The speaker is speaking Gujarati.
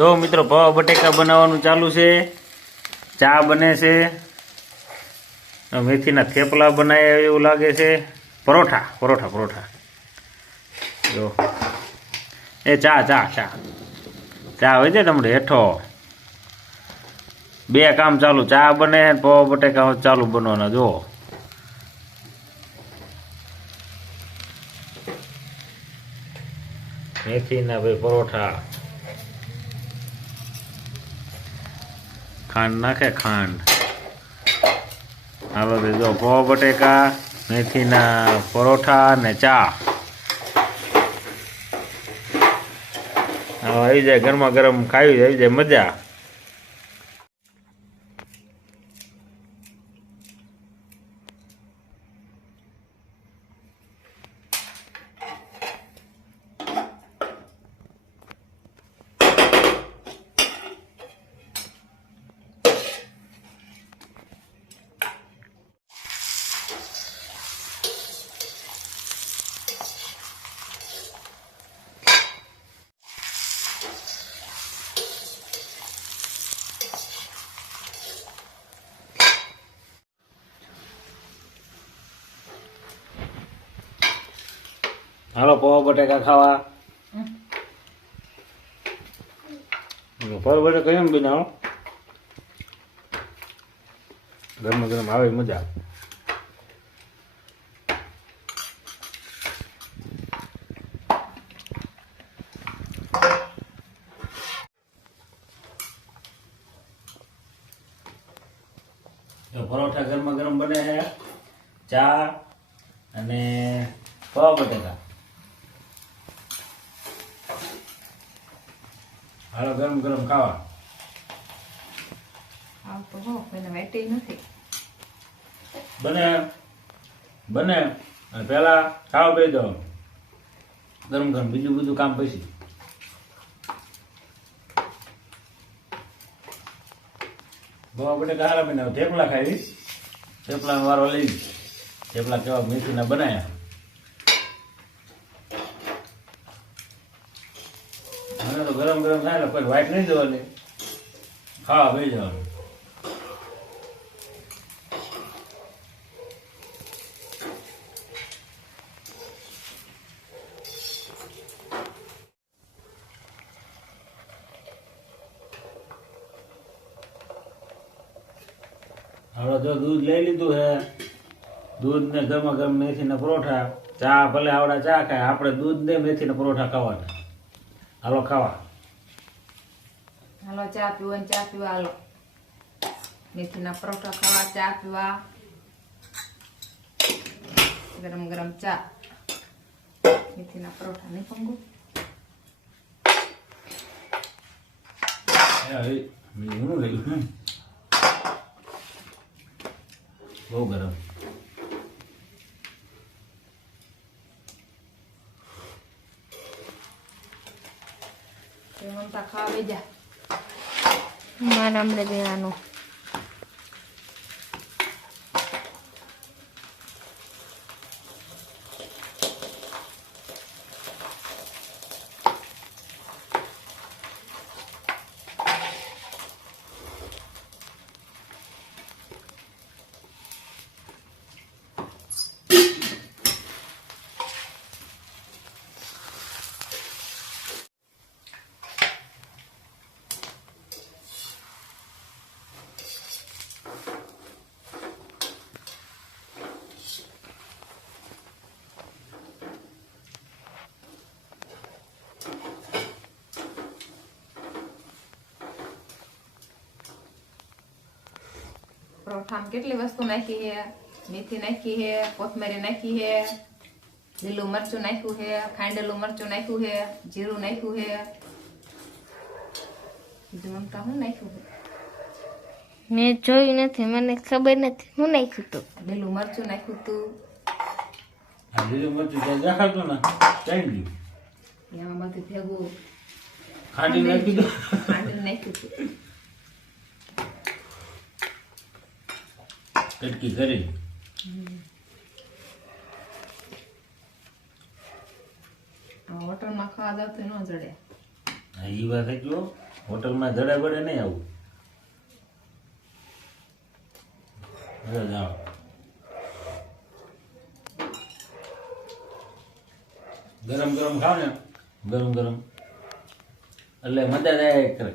તો મિત્રો પૌવા બટેકા બનાવવાનું ચાલુ છે. ચા બને છે. મેથીના થેપલા બનાવ્યા એવું લાગે છે. પરોઠા પરોઠા પરોઠા. જો. એ ચા ચા ચા. ચા હોય છે તમને હેઠો. બે કામ ચાલુ, ચા બને પૌવા બટેકા ચાલુ બનવાના, જો. મેથીના ભાઈ પરોઠા. ખાંડ નાખે, ખાંડ. હાલો તો જો પૌવા બટેકા, મેથીના પરોઠા ને ચા. આવી જાય ગરમા ગરમ, ખાવી આવી જાય મજા. હાલો પૌવા બટેકા ખાવા. પૌવા બટેકા કેમ બનાવો? ગરમ ગરમ આવે મજા પરોઠા ગરમા ગરમ બને છે ચા અને પૌવા બટેકા. હાલો ગરમ ગરમ ખાવા. બને બને પેલા પહેલા ખાવા બે દો ગરમ ગરમ બીજું બધું કામ પછી. ગોવા બટેકા હારા બનાવ થેપલા ખાવી થેપલાનો વારો લઈ થેપલા કેવા મેથીના બનાયા મને તો ગરમ ગરમ થાય ને કોઈ વાઈટ નહીં દેવાની ખાવા બે જવાનું. હવે જો દૂધ લઈ લીધું છે દૂધ ને ગમે ગરમ મેથીના પરોઠા. ચા ભલે આવડા ચા ખાય, આપણે દૂધ ને મેથીના પરોઠા ખાવાના. હાલો ખાવા. હાલો ચા પીવો ને ચા પીવા હાલો. મેથીના પરોઠા ખાવા ચા પીવા. ગરમ ગરમ ચા. મેથીના પરોઠા નહીં પંગુ. બહુ ગરમ. મમતા ખાવા બેજા Más hambre de ano. પરોઠામાં કેટલી વસ્તુ નાખી છે મેથી નાખી છે કોથમરી નાખી છે લીલું મરચું નાખ્યું છે ખાંડેલું મરચું નાખ્યું છે જીરું નાખ્યું છે બીજું મમતા શું નાખ્યું છે મેં જોયું નથી મને ખબર નથી હું નાખ્યું તું લીલું મરચું નાખ્યું તું આ લીલું મરચું ત્યાં દેખાડતું ને ચાઈ ગયું એમાં બધું ભેગું ખાંડી નાખી દો ખાંડીને નાખ્યું કટકી કરી. હોટલમાં ખાવા જાવ તો ન જડે. હા, ઈ વાત જો હોટલમાં જડે બડે નહીં આવું. હવે જાઓ. ગરમ ગરમ ખાવ ને. ગરમ ગરમ. એટલે મજા જાય કરે.